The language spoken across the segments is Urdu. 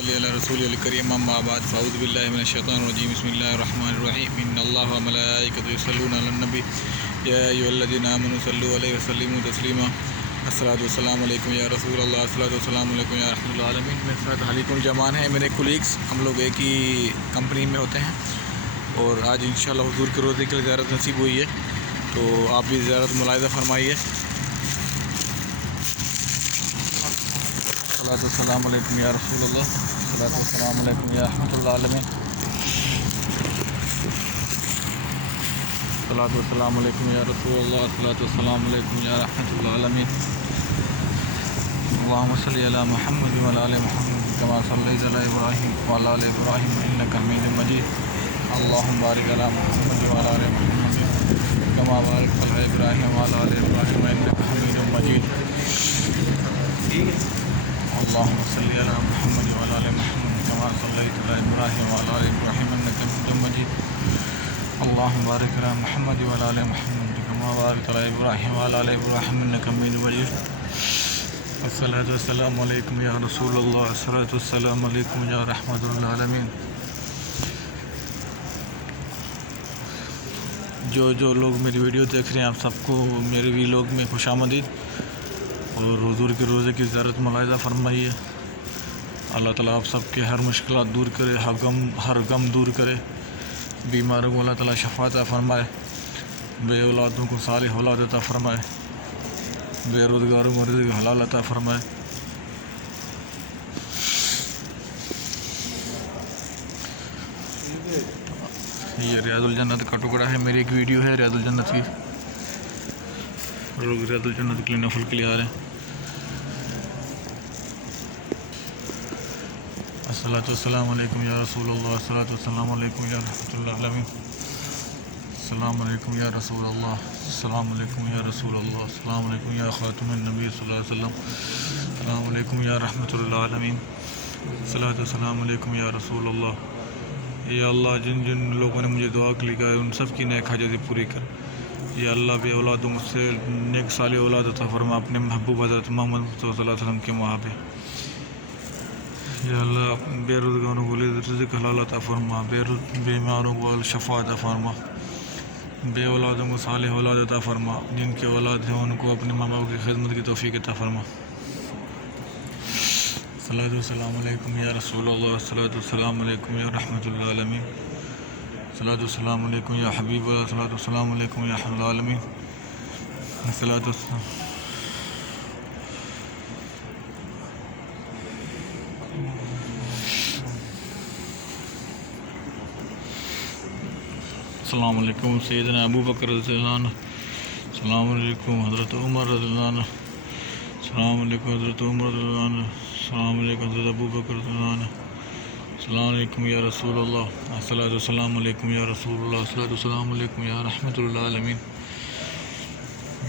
صلی علی رسول الکریم اما بعد فاعوذ باللہ من الشیطان الرجیم بسم اللہ الرحمن الرحیم ان اللہ وملائکتہ یصلون علی النبی یا ایھا الذین آمنوا صلوا علیہ وسلموا تسلیما الصلاۃ والسلام علیکم یا رسول اللہ الصلاۃ والسلام علیکم یا رحمۃ اللہ العالمین۔ میرے ساتھ حلیق الجمان ہیں، میرے کولیگس، ہم لوگ ایک ہی کمپنی میں ہوتے ہیں اور آج انشاءاللہ حضور کے روزے کے لیے زیارت نصیب ہوئی ہے، تو آپ بھی زیارت ملاحظہ فرمائیے۔ الصلاۃ والسلام علیکم یا رسول اللہ، الصلاۃ والسلام علیکم یا رحمۃ اللہ العالمین، الصلاۃ والسلام علیکم یا رسول اللہ، الصلاۃ والسلام علیکم یا رحمۃ اللہ العالمین۔ اللہم صلی علی محمد وعلی آل محمد کما صلیت علی ابراہیم وعلی آل ابراہیم انک حمید مجید۔ اللہم بارک علی محمد وعلی آل محمد کما بارکت علی ابراہیم وعلی آل ابراہیم انک حمید مجید۔ اللہم صلی علی محمد وعلی آل محمد کما صلیت علی ابراہیم وعلی آل ابراہیم انک حمید مجید۔ اللہم بارک علی محمد وعلی آل محمد کما بارکت علی ابراہیم وعلی آل ابراہیم انک حمید مجید۔ الصلاۃ والسلام علیکم یا رسول اللہ، الصلاۃ والسلام علیکم یا رحمۃ اللہ العالمین۔ جو لوگ میری ویڈیو دیکھ رہے ہیں، آپ سب کو میرے ویلاگ میں خوش آمدید اور حضور کے روزے کی زیارت ملاحظہ فرمائیے۔ اللہ تعالیٰ آپ سب کے ہر مشکلات دور کرے، ہر غم دور کرے، بیماروں کو اللہ تعالیٰ شفا عطا فرمائے، بے اولادوں کو صالح اولاد عطا فرمائے، بے روزگاروں کو رزق حلال عطا فرمائے۔ یہ ریاض الجنت کا ٹکڑا ہے، میری ایک ویڈیو ہے ریاض الجنت کی، لوگ ریاض الجنت کے لیے نفل کے لیے آ رہے ہیں۔ الصلاۃ والسلام علیکم یا رسول اللہ، الصلاۃ والسلام علیکم یا رحمۃ اللہ العالمین، السلام علیکم یا رسول اللہ، السلام علیکم یا رسول اللہ، السلام علیکم یا خاتم النبی صلی اللہ علیہ وسلم، السلام علیکم یا رحمۃ اللہ العالمین، الصلاۃ والسلام علیکم یا رسول اللہ۔ یا اللہ، جن لوگوں نے مجھے دعا کے لکھا ہے ان سب کی نیک حاجتیں پوری کر۔ یا اللہ، بے اولادوں مجھ سے نیک صالح اولاد عطا فرما اپنے محبوب حضرت محمد مصطفیٰ صلی اللہ علیہ وسلم کے محابے۔ یا اللہ، بے روزگاروں کو رزق حلال عطا فرما، بیماروں کو شفا عطا فرما، بے اولادوں کو صالح اولاد عطا فرما، جن کے اولاد ہیں ان کو اپنے ماں باپ کی خدمت کی توفیق عطا فرما۔ الصلاۃ والسلام علیکم یا رسول اللہ، الصلاۃ والسلام علیکم یا رحمۃ اللہ العالمین، الصلاۃ والسلام علیکم یا حبیب اللہ، الصلاۃ والسلام علیکم یا رحمۃ اللہ العالمین، الصلاۃ والسلام السلام علیکم سیدنا ابو بکر رضی اللہ عنہ، السلام علیکم حضرت عمر رضی اللہ عنہ، السلام علیکم حضرت عمر رضی اللہ عنہ، السلام علیکم حضرت ابو بکر رضی اللہ عنہ، السلام علیکم یا رسول اللہ، الصلاۃ والسلام علیکم یا رسول اللہ، الصلاۃ والسلام علیکم یا رحمۃ اللہ العالمین۔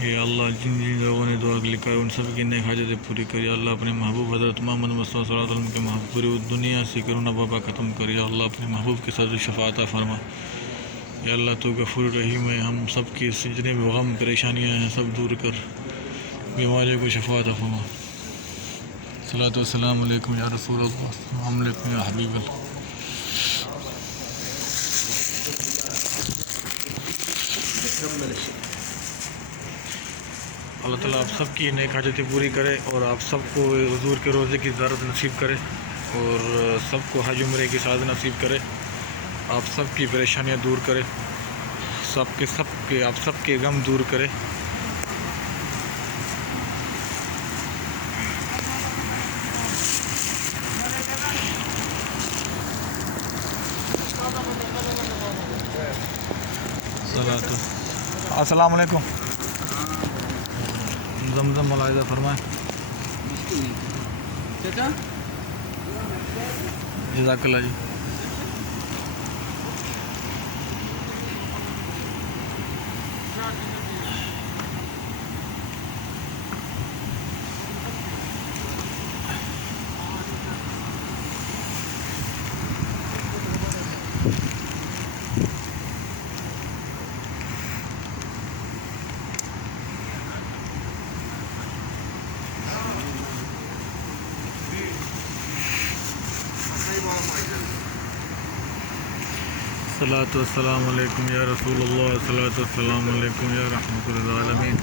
یا اللہ، جن لوگوں نے دعا لکھا ہے ان سب کی نیک حاجتیں پوری کر۔ یا اللہ، اپنے محبوب حضرت محمد مصطفیٰ صلی اللہ علیہ وسلم کے محبوب پوری دنیا سے کرونا وبا ختم کر۔ یا اللہ، اپنے محبوب کے ساتھ شفاعت عطا فرما۔ یا اللہ، تو غفور رحیم ہے، ہم سب کی جتنے بھی غم پریشانیاں ہیں سب دور کر، بیماریوں کو شفا عطا فرما۔ الصلاۃ والسلام علیکم یا رسول اللہ، السلام علیکم یا حبیب اللہ۔ اللہ تعالیٰ آپ سب کی نیک حاجتیں پوری کرے اور آپ سب کو حضور کے روزے کی زیارت نصیب کرے اور سب کو حج عمرے کی سعادت نصیب کرے، آپ سب کی پریشانیاں دور کرے، آپ سب کے غم دور کرے۔ السلام علیکم، زمزم ملاحظہ فرمائیں۔ جزاک اللہ جی۔ الصلاۃ والسلام علیکم یا رسول اللہ، الصلاۃ والسلام علیکم یا رحمۃ للعالمین،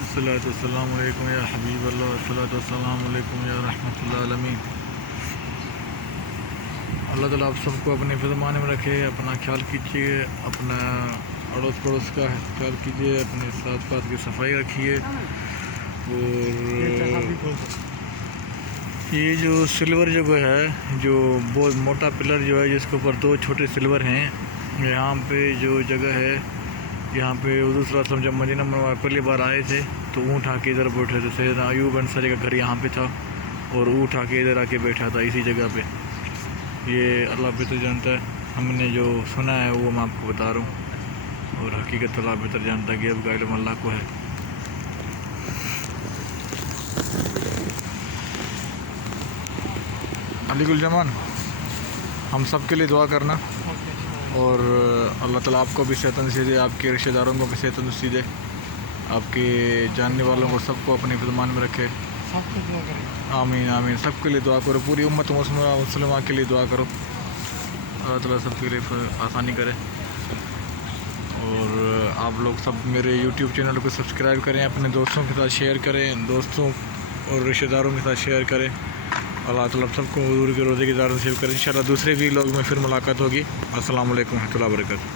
الصلاۃ والسلام علیکم یا حبیب اللہ، الصلاۃ والسلام علیکم یا رحمۃ للعالمین۔ اللہ تعالیٰ آپ سب کو اپنے فرمان میں رکھے، اپنا خیال کیجیے، اپنا اڑوس پڑوس کا خیال کیجیے، اپنے ساتھ پات کی صفائی رکھیے۔ اور یہ جو سلور جگہ ہے، جو بہت موٹا پلر جو ہے، جس کے اوپر 2 چھوٹے سلور ہیں، یہاں پہ جو جگہ ہے، یہاں پہ حضور صلی اللہ علیہ وسلم جب مدینہ منورہ پہلی بار آئے تھے تو اونٹ آ کے ادھر بیٹھے تھے۔ سیدنا ایوب انصاری کا گھر یہاں پہ تھا اور اونٹ آ کے ادھر آ کے بیٹھا تھا اسی جگہ پہ۔ یہ اللہ بہتر جانتا ہے، ہم نے جو سنا ہے وہ میں آپ کو بتا رہا ہوں، اور حقیقت اللہ بہتر جانتا ہے کہ اب کا علم اللہ کو ہے۔ علی گل جمان، ہم سب کے لیے دعا کرنا، اور اللہ تعالیٰ آپ کو بھی صحت نصیب دے، آپ کے رشتہ داروں کو بھی صحت نصیب دے، آپ کے جاننے والوں کو سب کو اپنے فرمان میں رکھے۔ آمین آمین۔ سب کے لیے دعا کرو، پوری امت مسلمہ کے لیے دعا کرو، اللہ تعالیٰ سب کے لیے آسانی کرے۔ اور آپ لوگ سب میرے یوٹیوب چینل کو سبسکرائب کریں، اپنے دوستوں کے ساتھ شیئر کریں، دوستوں اور رشتہ داروں کے ساتھ شیئر کریں۔ اللہ تعالیٰ سب کو حضور کے روزے کی دعوت نصیب کریں۔ انشاءاللہ دوسرے بھی لوگ میں پھر ملاقات ہوگی۔ السلام علیکم و رحمۃ اللہ وبرکاتہ۔